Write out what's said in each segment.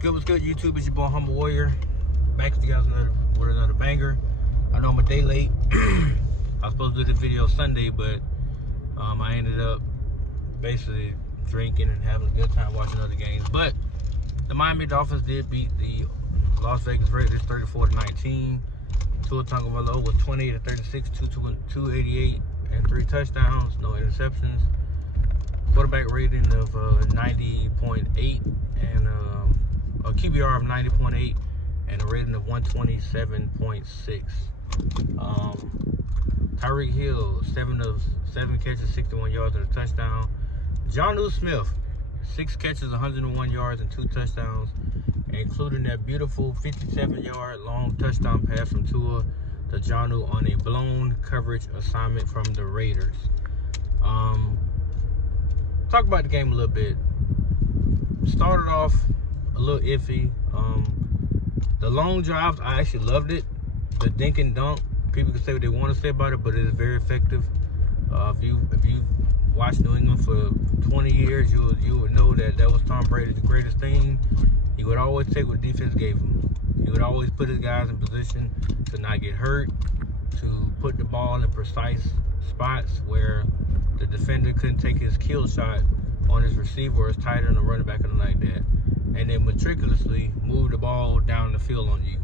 What's good, YouTube? It's your boy Humble Warrior. Back with you guys with another banger. I know I'm a day late. I was supposed to do this video Sunday, but I ended up basically drinking and having a good time watching other games. But the Miami Dolphins did beat the Las Vegas Raiders 34-19. Tua Tagovailoa was 28-36, 288, and 3 touchdowns, no interceptions. Quarterback rating of 90.8 and a QBR of 90.8 and a rating of 127.6. Tyreek Hill, 7 of 7 catches, 61 yards and a touchdown. Jonnu Smith, 6 catches, 101 yards and 2 touchdowns, including that beautiful 57-yard long touchdown pass from Tua to Jonnu on a blown coverage assignment from the Raiders. Talk about the game a little bit. Started off a little iffy. The long drives, I actually loved it. The dink and dunk, people can say what they want to say about it, but it is very effective. If you watched New England for 20 years, you would know that was Tom Brady's greatest thing. He would always take what defense gave him. He would always put his guys in position to not get hurt, to put the ball in precise spots where the defender couldn't take his kill shot on his receiver or his tight end or running back or like that. And then meticulously move the ball down the field on you.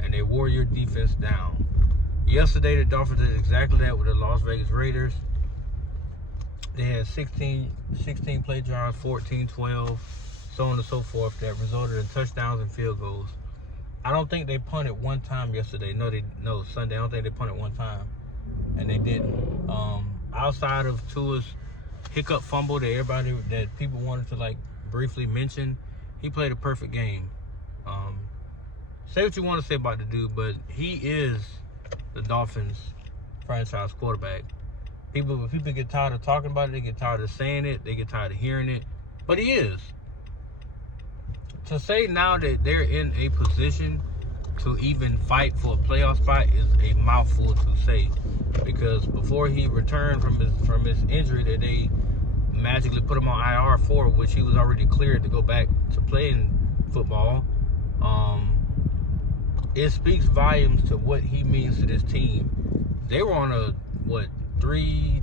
And they wore your defense down. Yesterday, the Dolphins did exactly that with the Las Vegas Raiders. They had 16 play drives, 14-12, so on and so forth, that resulted in touchdowns and field goals. I don't think they punted one time yesterday. No, Sunday. I don't think they punted one time. And they didn't. Outside of Tua's hiccup fumble that people wanted to briefly mention, he played a perfect game. Say what you want to say about the dude, but he is the Dolphins franchise quarterback. People get tired of talking about it, they get tired of saying it, they get tired of hearing it, but he is. To say now that they're in a position to even fight for a playoff spot is a mouthful to say, because before he returned from his injury that they magically put him on IR for, which he was already cleared to go back to playing football, it speaks volumes to what he means to this team. They were on a 3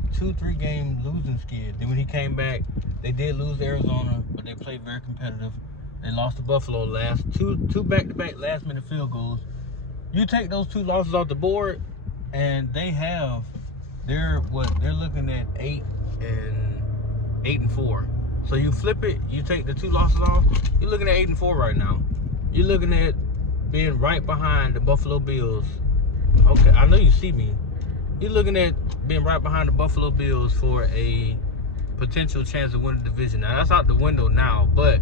game losing skid. Then when he came back, they did lose to Arizona, but they played very competitive. They lost to Buffalo last two back-to-back last-minute field goals. You take those 2 losses off the board, and they're looking at 8-4. So you flip it, you take the 2 losses off, you're looking at 8-4 right now. You're looking at being right behind the Buffalo Bills. Okay, I know you see me. You're looking at being right behind the Buffalo Bills for a potential chance to win the division. Now, that's out the window now, but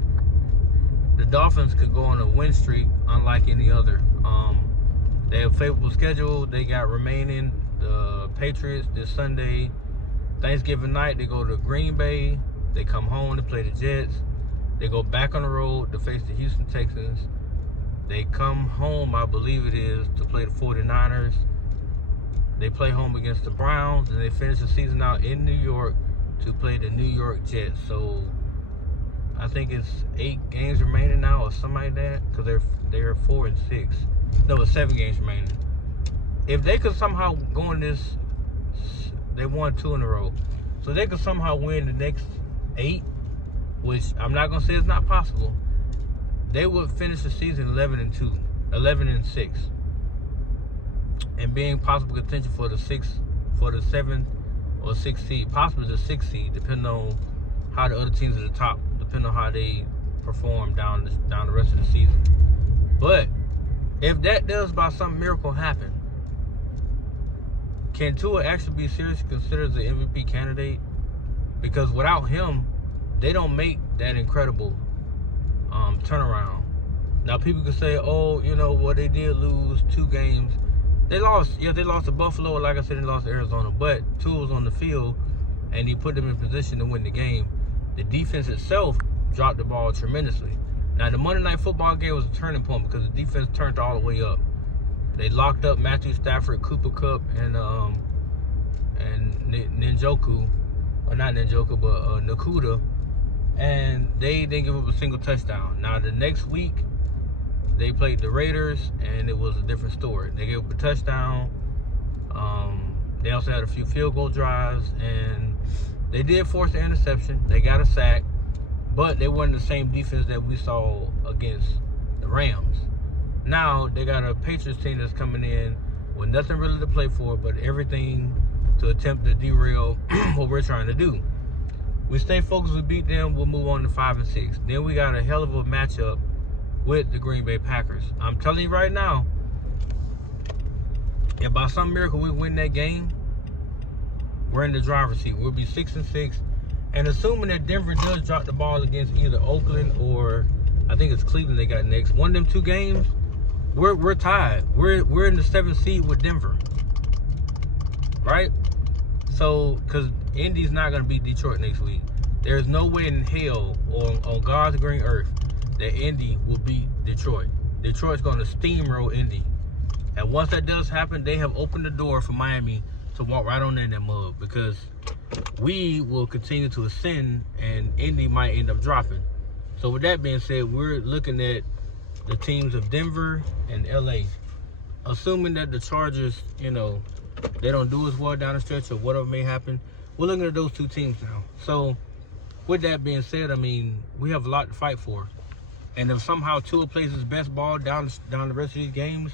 the Dolphins could go on a win streak unlike any other. They have a favorable schedule. They got remaining the Patriots this Sunday. Thanksgiving night, they go to Green Bay. They come home to play the Jets. They go back on the road to face the Houston Texans. They come home, I believe it is, to play the 49ers. They play home against the Browns, and they finish the season out in New York to play the New York Jets. So I think it's 8 games remaining now or something like that, because they're 4 and 6. No, it's 7 games remaining. If they could somehow go in this, they won 2 in a row. So they could somehow win the next 8, which I'm not going to say is not possible. They would finish the season 11 and 6. And being possible contention for the 7th or 6th seed, possibly the 6th seed, depending on how the other teams at the top, depending on how they perform down the rest of the season. But if that does by some miracle happen, can Tua actually be seriously considered as an MVP candidate? Because without him, they don't make that incredible turnaround. Now people can say, they did lose 2 games. They lost to Buffalo. Like I said, they lost to Arizona. But Tua was on the field, and he put them in position to win the game. The defense itself dropped the ball tremendously. Now, the Monday Night Football game was a turning point because the defense turned all the way up. They locked up Matthew Stafford, Cooper Kupp, and Njoku, or not Njoku, but Nakuda, and they didn't give up a single touchdown. Now, the next week, they played the Raiders, and it was a different story. They gave up a touchdown. They also had a few field goal drives, and they did force an interception. They got a sack, but they weren't the same defense that we saw against the Rams. Now they got a Patriots team that's coming in with nothing really to play for, but everything to attempt to derail what we're trying to do. We stay focused, we beat them, we'll move on to 5-6. Then we got a hell of a matchup with the Green Bay Packers. I'm telling you right now, if by some miracle we win that game, we're in the driver's seat. We'll be 6-6. And assuming that Denver does drop the ball against either Oakland or I think it's Cleveland they got next, one of them two games, we're tied. We're in the 7th seed with Denver, right? So, because Indy's not going to beat Detroit next week. There's no way in hell on God's green earth that Indy will beat Detroit. Detroit's going to steamroll Indy. And once that does happen, they have opened the door for Miami to walk right on in that mud, because we will continue to ascend and Indy might end up dropping. So with that being said, we're looking at the teams of Denver and LA. Assuming that the Chargers, they don't do as well down the stretch or whatever may happen, we're looking at those two teams now. So with that being said, I mean, we have a lot to fight for. And if somehow Tua plays his best ball down the rest of these games,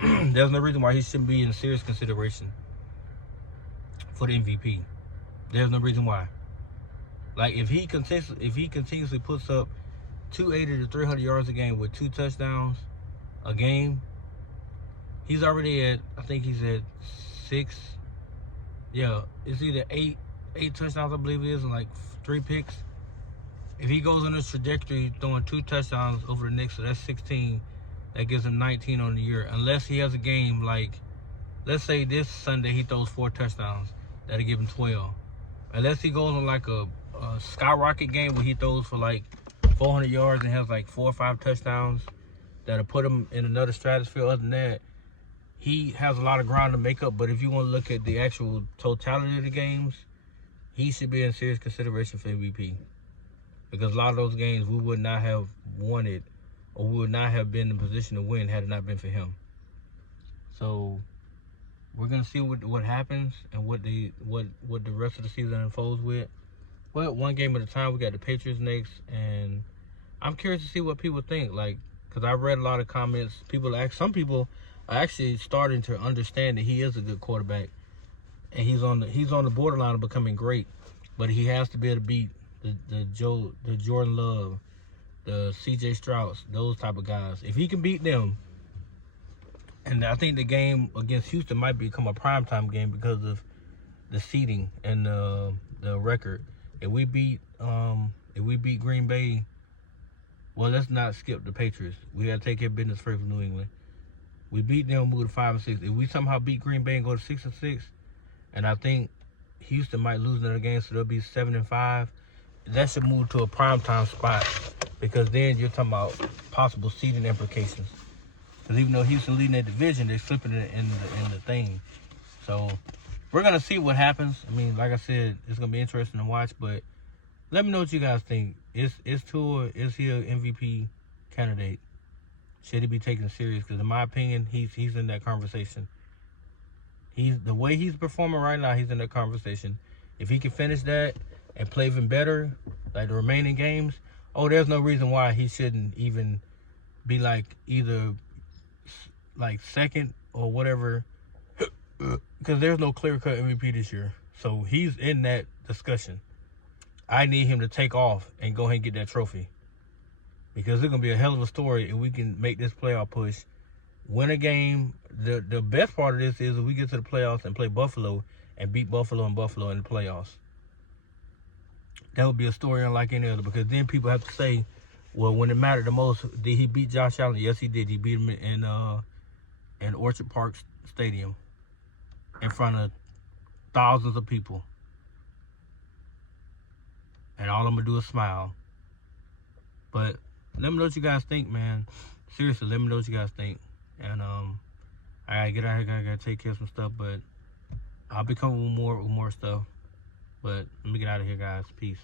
there's no reason why he shouldn't be in serious consideration for the MVP. There's no reason why. Like, if he continuously puts up 280 to 300 yards a game with 2 touchdowns a game, he's already at, I think he's at 6. Yeah, it's either 8 touchdowns, I believe it is, and like 3 picks. If he goes on this trajectory, throwing 2 touchdowns over the next, so that's 16. That gives him 19 on the year. Unless he has a game like, let's say this Sunday he throws 4 touchdowns, that'll give him 12. Unless he goes on like a skyrocket game where he throws for like 400 yards and has like 4 or 5 touchdowns, that'll put him in another stratosphere. Other than that, he has a lot of ground to make up. But if you want to look at the actual totality of the games, he should be in serious consideration for MVP. Because a lot of those games we would not have won it, or we would not have been in position to win had it not been for him. So we're gonna see what happens and what the rest of the season unfolds with. Well, one game at a time. We got the Patriots next, and I'm curious to see what people think. Like, because I read a lot of comments. Some people are actually starting to understand that he is a good quarterback, and he's on the borderline of becoming great. But he has to be able to beat the Jordan Love, the C.J. Strouds, those type of guys. If he can beat them, and I think the game against Houston might become a primetime game because of the seeding and the record. If we beat Green Bay, well, let's not skip the Patriots. We got to take care of business first with New England. We beat them, move to 5-6. If we somehow beat Green Bay and go to 6-6, and I think Houston might lose another game, so they'll be 7-5. That should move to a primetime spot, because then you're talking about possible seeding implications. Because even though Houston leading that division, they're slipping in the thing. So we're gonna see what happens. I mean, like I said, it's gonna be interesting to watch. But let me know what you guys think. Is Tua, is he an MVP candidate? Should he be taken serious? Because in my opinion, he's in that conversation. The way he's performing right now, he's in that conversation. If he can finish that and play even better, like the remaining games, there's no reason why he shouldn't even be like either like second or whatever, because there's no clear-cut MVP this year. So he's in that discussion. I need him to take off and go ahead and get that trophy, because it's going to be a hell of a story if we can make this playoff push, win a game. The best part of this is if we get to the playoffs and play Buffalo and beat Buffalo in the playoffs. That would be a story unlike any other, because then people have to say, well, when it mattered the most, did he beat Josh Allen? Yes, he did. He beat him in Orchard Park Stadium in front of thousands of people. And all I'm going to do is smile. But let me know what you guys think, man. Seriously, let me know what you guys think. And I got to get out here. I got to take care of some stuff. But I'll be coming with more stuff. But let me get out of here, guys. Peace.